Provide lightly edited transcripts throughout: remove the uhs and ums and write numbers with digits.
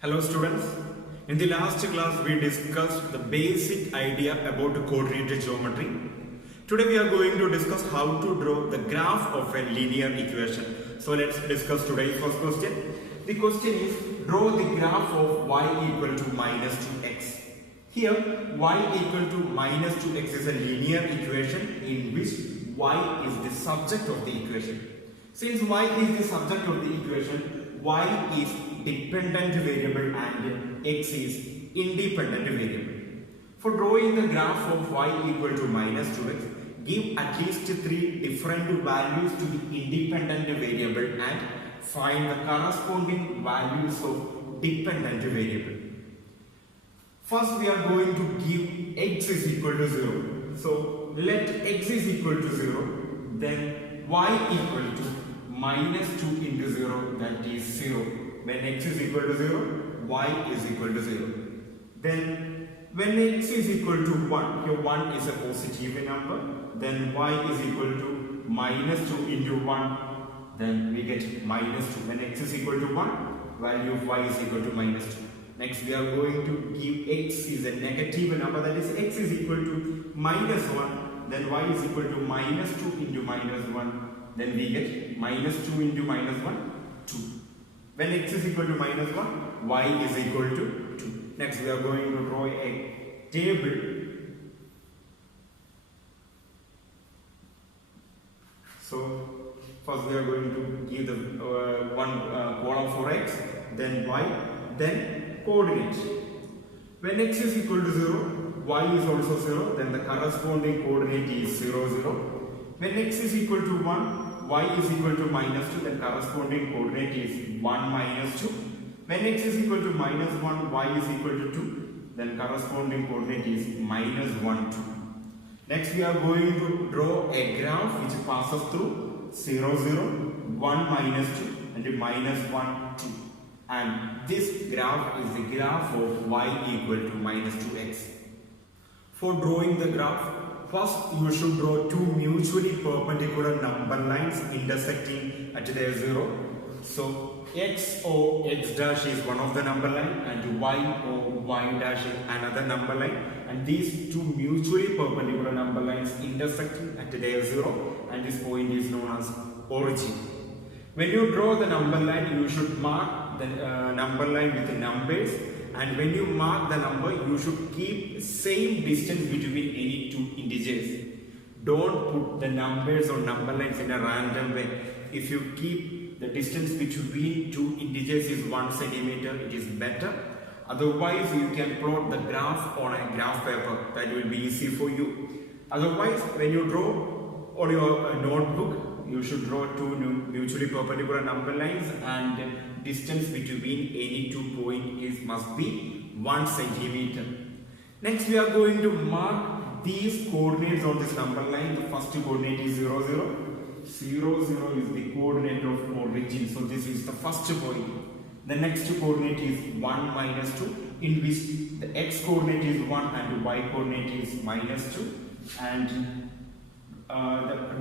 Hello students, in the last class we discussed the basic idea about coordinate geometry. Today we are going to discuss how to draw the graph of a linear equation. So let's discuss today's first question. The question is, draw the graph of y equal to minus 2x. Here y equal to minus 2x is a linear equation in which y is the subject of the equation. Since y is the subject of the equation, y is dependent variable and x is independent variable. For drawing the graph of y equal to minus 2x, give at least 3 different values to the independent variable and find the corresponding values of dependent variable. First we are going to give x is equal to 0. So let x is equal to 0, then y equal to minus 2 into 0, that is 0. When x is equal to 0, y is equal to 0. Then when x is equal to 1, here 1 is a positive number, then y is equal to minus 2 into 1, then we get minus 2. When x is equal to 1, value of y is equal to minus 2. Next we are going to give x is a negative number, that is x is equal to minus 1, then y is equal to minus 2 into minus 1, then we get minus 2 into minus 1, 2. When x is equal to minus 1, y is equal to 2. Next we are going to draw a table. So first we are going to give the one column for x, then y, then coordinate. When x is equal to 0, y is also 0, then the corresponding coordinate is 0, 0. When x is equal to 1, y is equal to minus 2, then corresponding coordinate is 1 minus 2. When x is equal to minus 1, y is equal to 2, then corresponding coordinate is minus 1, 2. Next we are going to draw a graph which passes through 0, 0, 1 minus 2 and minus 1, 2. And this graph is the graph of y equal to minus 2x. For drawing the graph, first you should draw two mutually perpendicular number lines intersecting at their 0. So x or x dash is one of the number line and y or y dash is another number line, and these two mutually perpendicular number lines intersecting at their 0, and this point is known as origin. When you draw the number line, you should mark the number line with the numbers, and when you mark the number, you should keep same distance between any two integers. Don't put the numbers or number lines in a random way. If you keep the distance between two integers is 1 centimeter, it is better. Otherwise, you can plot the graph on a graph paper. That will be easy for you. Otherwise, when you draw on your notebook, you should draw two mutually perpendicular number lines, and distance between any 2 points must be 1 centimeter. Next we are going to mark these coordinates on this number line. The first coordinate is 0, 0. 0, 0 is the coordinate of origin. So this is the first point. The next coordinate is 1 minus 2, in which the x coordinate is 1 and the y coordinate is minus 2. And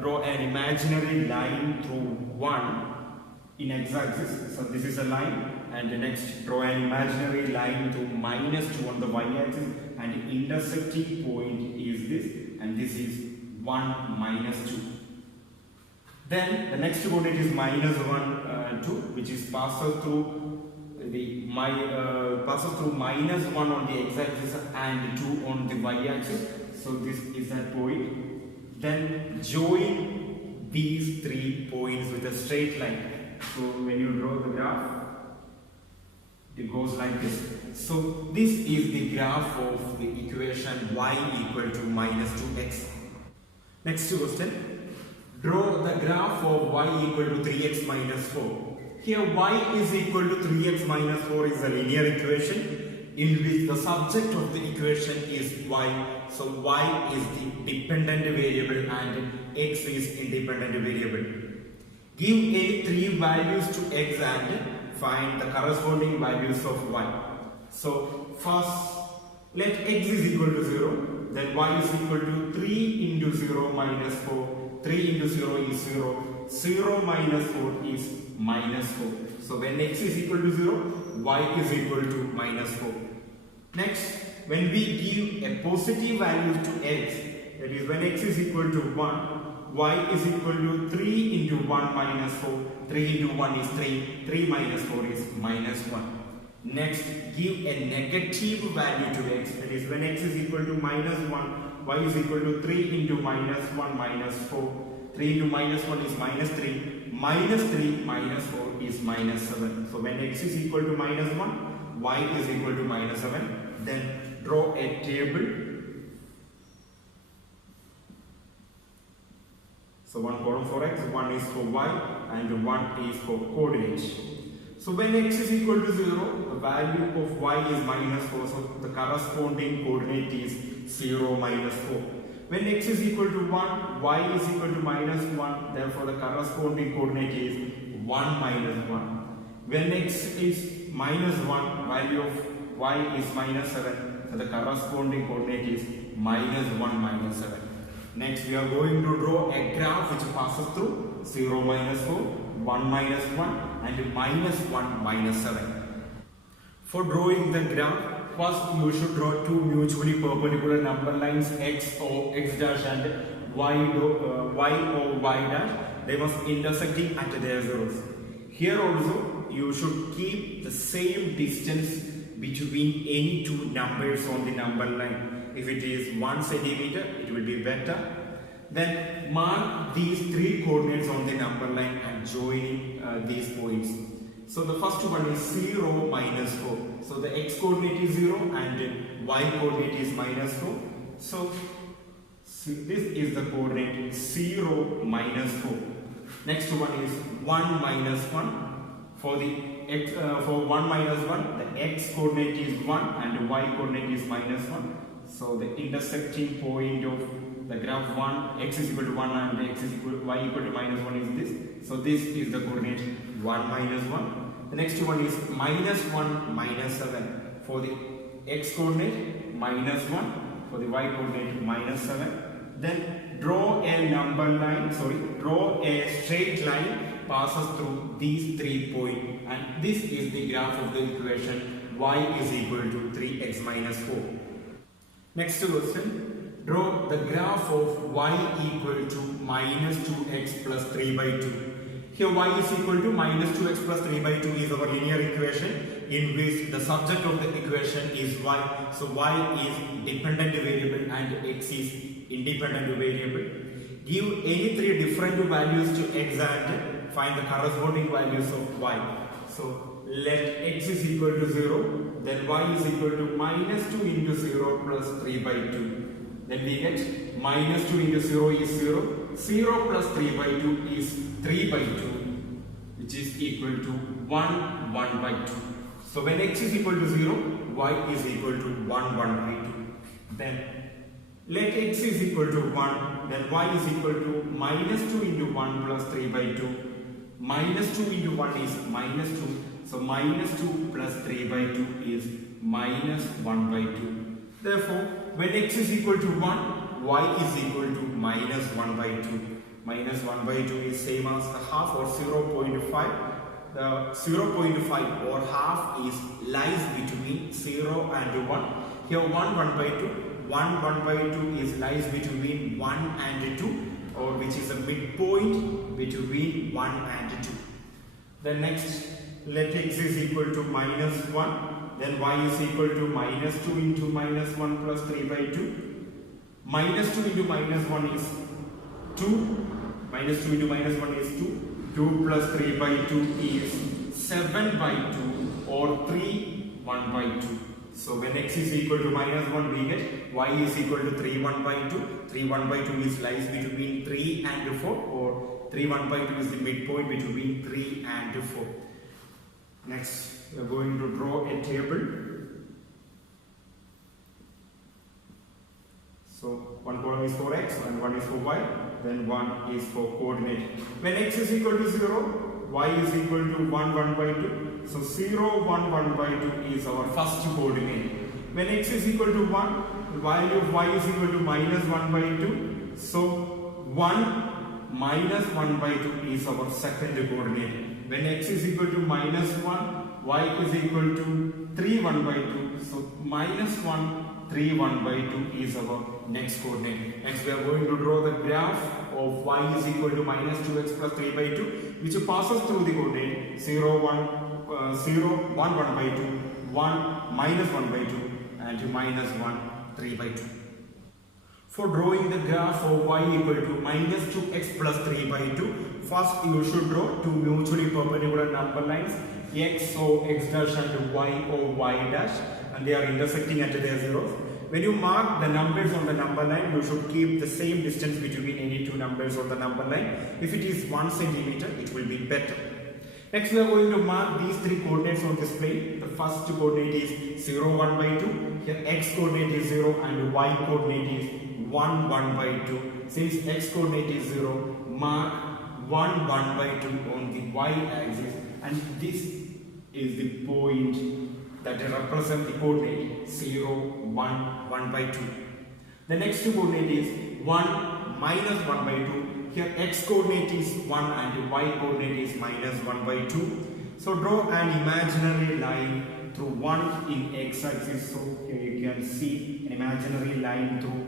draw an imaginary line through 1 in x-axis. So this is a line, and the next draw an imaginary line to minus 2 on the y-axis, and the intersecting point is this, and this is 1 minus 2. Then the next coordinate is minus 1, 2, which is passes through minus 1 on the x-axis and 2 on the y-axis. So this is that point. Then join these 3 points with a straight line. So when you draw the graph, it goes like this. So this is the graph of the equation y equal to minus 2x. Next question. Draw the graph of y equal to 3x minus 4. Here y is equal to 3x minus 4 is a linear equation in which the subject of the equation is y. So y is the dependent variable and x is independent variable. Give any 3 values to x and find the corresponding values of y. So first let x is equal to 0, then y is equal to 3 into 0 minus 4. 3 into 0 is 0. 0 minus 4 is minus 4. So when x is equal to 0, y is equal to minus 4. Next, when we give a positive value to x, that is when x is equal to 1, y is equal to 3 into 1 minus 4. 3 into 1 is 3, 3 minus 4 is minus 1. Next, give a negative value to x, that is when x is equal to minus 1, y is equal to 3 into minus 1 minus 4. 3 into minus 1 is minus 3, minus 3 minus 4 is minus 7. So when x is equal to minus 1, y is equal to minus 7. Then draw a table. So one column for x, one is for y, and one is for coordinate. So when x is equal to 0, the value of y is minus 4, so the corresponding coordinate is 0, minus 4. When x is equal to 1, y is equal to minus 1, therefore the corresponding coordinate is 1, minus 1. When x is minus 1, value of y is minus 7, so the corresponding coordinate is minus 1, minus 7. Next, we are going to draw a graph which passes through 0, minus 4, 1, minus 1, and minus 1, minus 7. For drawing the graph, first you should draw two mutually perpendicular number lines x or x dash and y or y dash. They must intersecting at their zeros. Here also you should keep the same distance between any two numbers on the number line. If it is 1 centimeter, it will be better. Then mark these three coordinates on the number line and join these points. So the first one is 0, minus 4. So the x coordinate is 0 and y coordinate is minus 4. So this is the coordinate 0, minus 4. Next one is 1, minus 1. For the x, for 1 minus 1, the x coordinate is 1 and y coordinate is minus 1. So the intersecting point of the graph 1, x is equal to 1 and x is equal to y equal to minus 1 is this. So this is the coordinate 1, minus 1. The next one is minus 1, minus 7. For the x coordinate minus 1, for the y coordinate minus 7. Then draw a number line, draw a straight line passes through these 3 points, and this is the graph of the equation y is equal to 3x minus 4. Next question, draw the graph of y equal to minus 2x plus 3 by 2. Here y is equal to minus 2x plus 3 by 2 is our linear equation in which the subject of the equation is y. So y is dependent variable and x is independent variable. Give any three different values to x and find the corresponding values of y. So let x is equal to 0, then y is equal to minus 2 into 0 plus 3 by 2. Then we get minus 2 into 0 is 0, 0 plus 3 by 2 is 3 by 2, which is equal to 1, 1 by 2. So when x is equal to 0, y is equal to 1, 1 by 2. Then let x is equal to 1, then y is equal to minus 2 into 1 plus 3 by 2. Minus 2 into 1 is minus 2. So minus 2 plus 3 by 2 is minus 1 by 2. Therefore, when x is equal to 1, y is equal to minus 1 by 2. Minus 1 by 2 is same as the half or 0.5. The 0.5 or half is lies between 0 and 1. Here 1 by 2. 1 by 2 is lies between 1 and 2, or which is a midpoint between 1 and 2. Then next, let x is equal to minus 1. Then y is equal to minus 2 into minus 1 plus 3 by 2. Minus 2 into minus 1 is 2. Minus 2 into minus 1 is 2. 2 plus 3 by 2 is 7 by 2 or 3, 1 by 2. So when x is equal to minus 1, we get y is equal to 3, 1 by 2. 3, 1 by 2 is lies between 3 and 4, or 3, 1 by 2 is the midpoint between 3 and 4. Next, we are going to draw a table. So one column is for x and one is for y, then one is for coordinate. When x is equal to 0, y is equal to 1, 1 by 2. So 0, 1, 1 by 2 is our first coordinate. When x is equal to 1, the value of y is equal to minus 1 by 2. So 1 minus 1 by 2 is our second coordinate. When x is equal to minus 1, y is equal to 3 1 by 2. So minus 1 3 1 by 2 is our next coordinate. Next we are going to draw the graph of y is equal to minus 2x plus 3 by 2, which passes through the coordinate 0 1 1 by 2, 1 minus 1 by 2 and minus 1 3 by 2. For drawing the graph of y equal to minus 2x plus 3 by 2, first you should draw two mutually perpendicular number lines, x or x dash and y or y dash, and they are intersecting at their zeros. When you mark the numbers on the number line, you should keep the same distance between any two numbers on the number line. If it is 1 centimeter, it will be better. Next we are going to mark these three coordinates on this plane. The first coordinate is 0 1 by 2. Here x coordinate is 0 and y coordinate is 1 1 by 2. Since x coordinate is 0, mark 1 1 by 2 on the y axis, and this is the point that represents the coordinate 0 1 1 by 2. The next coordinate is 1 minus 1 by 2. Here x coordinate is 1 and y coordinate is minus 1 by 2. So draw an imaginary line through 1 in x axis. So here you can see an imaginary line through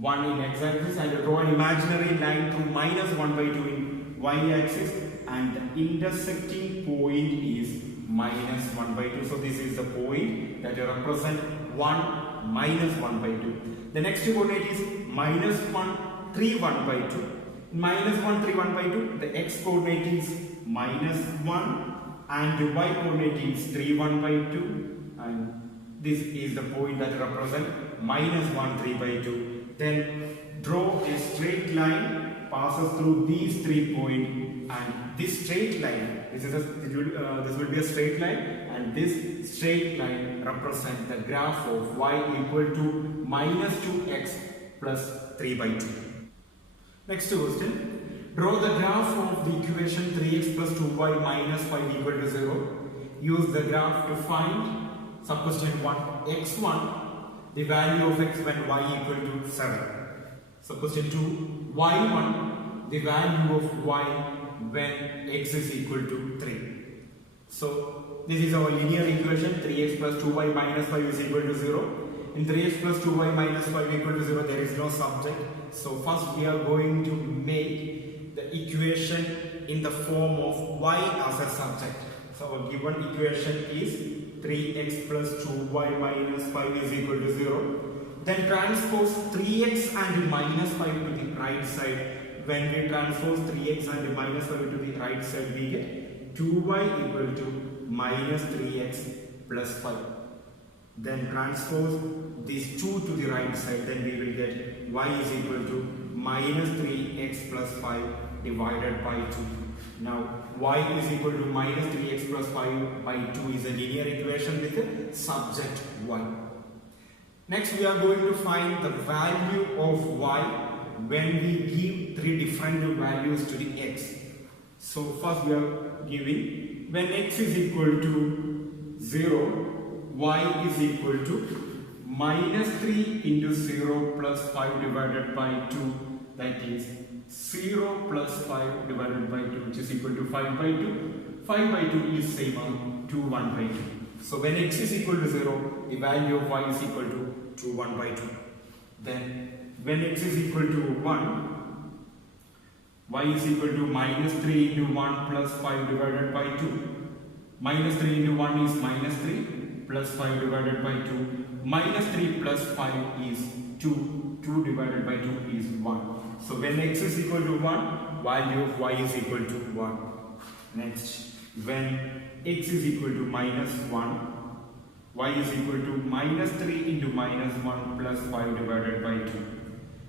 1 in x axis, and draw an imaginary line through minus 1 by 2 in y axis, and the intersecting point is minus 1 by 2. So this is the point that represents 1 minus 1 by 2. The next coordinate is minus 1 3 1 by 2. Minus 1 3 1 by 2, the x coordinate is minus 1 and the y coordinate is 3 1 by 2, and this is the point that represents minus 1 3 by 2. Then draw a straight line passes through these 3 points, and this straight line, this will be a straight line, and this straight line represents the graph of y equal to minus 2x plus 3 by 2. Next question, draw the graph of the equation 3x plus 2y minus 5 equal to 0. Use the graph to find subquestion 1 x1, the value of x when y equal to 7. Subquestion 2 y1, the value of y when x is equal to 3. So this is our linear equation, 3x plus 2y minus 5 is equal to 0. In 3x plus 2y minus 5 equal to 0, there is no subject. So first we are going to make the equation in the form of y as a subject. So our given equation is 3x plus 2y minus 5 is equal to 0. Then transpose 3x and minus 5 to the right side. When we transpose 3x and minus 5 to the right side, we get 2y equal to minus 3x plus 5. Then transpose these 2 to the right side, then we will get y is equal to minus 3x plus 5 divided by 2. Now y is equal to minus 3x plus 5 by 2 is a linear equation with a subject y. Next we are going to find the value of y when we give 3 different values to the x. So first we are giving when x is equal to 0, y is equal to minus 3 into 0 plus 5 divided by 2, that is 0 plus 5 divided by 2, which is equal to 5 by 2. 5 by 2 is same as 2 1 by 2. So when x is equal to 0, the value of y is equal to 2 1 by 2. Then when x is equal to 1, y is equal to minus 3 into 1 plus 5 divided by 2. Minus 3 into 1 is minus 3 plus 5 divided by 2. Minus 3 plus 5 is 2. 2 divided by 2 is 1. So when x is equal to 1, value of y is equal to 1. Next, when x is equal to minus 1, y is equal to minus 3 into minus 1 plus 5 divided by 2.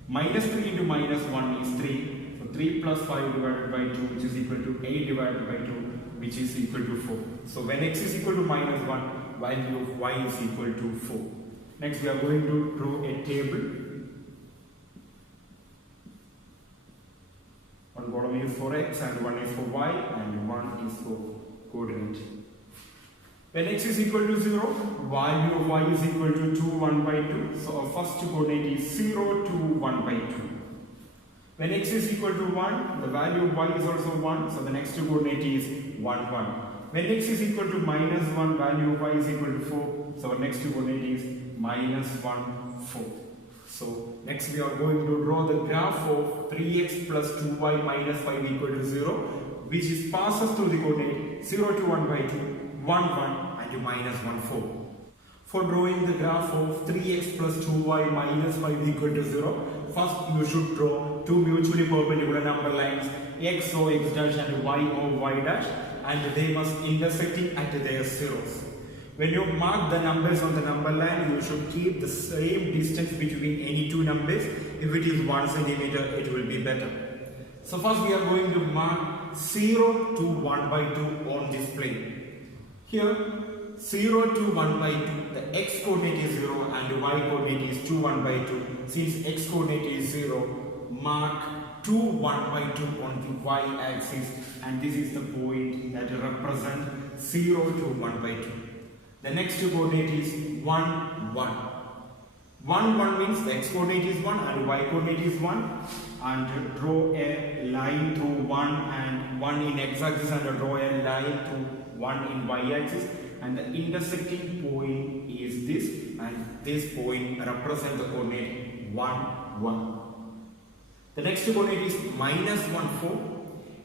Minus 3 into minus 1 is 3. So 3 plus 5 divided by 2, which is equal to 8 divided by 2, which is equal to 4. So when x is equal to minus 1, value of y is equal to 4. Next we are going to draw a table. One column is for x and one is for y and one is for coordinate. When x is equal to 0, value of y is equal to 2 1 by 2. So our first coordinate is 0 2 1 by 2. When x is equal to 1, the value of y is also 1. So the next coordinate is 1 1. When x is equal to minus 1, value of y is equal to 4. So our next coordinate is minus 1, 4. So next we are going to draw the graph of 3x plus 2y minus 5 equal to 0, which is passes through the coordinate 0 to 1 by 2, 1, 1 and minus 1, 4. For drawing the graph of 3x plus 2y minus 5 equal to 0, first you should draw two mutually perpendicular number lines x o x dash and y o y dash, and they must intersecting at their zeros. When you mark the numbers on the number line, you should keep the same distance between any two numbers. If it is 1 centimeter, it will be better. So first we are going to mark 0 to 1 by 2 on this plane. Here 0 to 1 by 2, the x coordinate is 0 and the y coordinate is 2, 1 by 2. Since x coordinate is 0, mark 2, 1 by 2 on the y axis, and this is the point that represents 0 to 1 by 2. The next coordinate is 1, 1. 1, 1 means the x coordinate is 1 and y coordinate is 1, and draw a line through 1 and 1 in x axis, and draw a line through 1 in y axis, and the intersecting point is this, and this point represents the coordinate 1, 1. The next coordinate is minus 1, 4.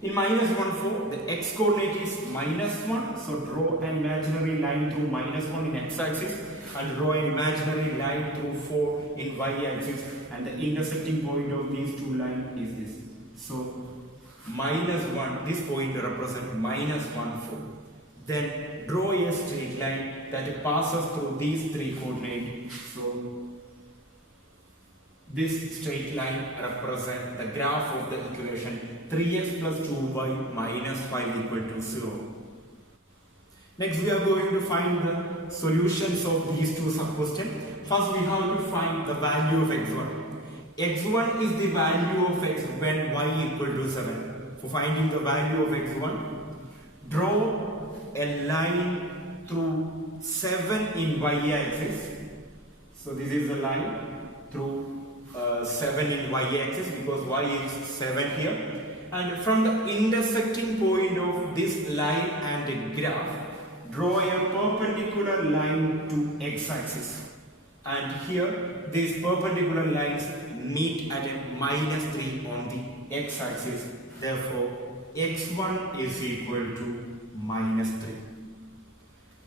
In minus 1, 4, the x coordinate is minus 1, so draw an imaginary line through minus 1 in x axis and draw an imaginary line through 4 in y axis, and the intersecting point of these two lines is this. So minus 1, this point represents minus 1, 4. Then draw a straight line that passes through these three coordinates. So this straight line represents the graph of the equation 3x plus 2y minus 5 equal to 0. Next we are going to find the solutions of these two sub-questions. First we have to find the value of x1. x1 is the value of x when y equal to 7. For finding the value of x1, draw a line through 7 in y axis. So this is the line through 7 in y axis, because y is 7 here, and from the intersecting point of this line and the graph, draw a perpendicular line to x axis, and here these perpendicular lines meet at a minus 3 on the x axis. Therefore x1 is equal to minus 3.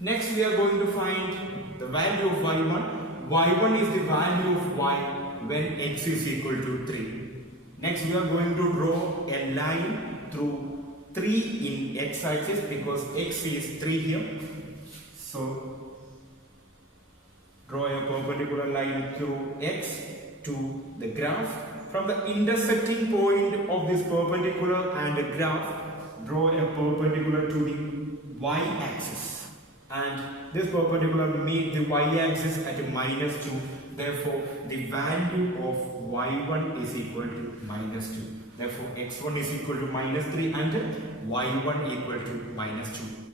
Next we are going to find the value of y1. y1 is the value of y when x is equal to 3. Next we are going to draw a line through 3 in x axis, because x is 3 here. So draw a perpendicular line through x to the graph. From the intersecting point of this perpendicular and the graph, draw a perpendicular to the y axis, and this perpendicular meet the y axis at a minus 2. Therefore the value of y1 is equal to minus 2. Therefore x1 is equal to minus 3 and y1 equal to minus 2.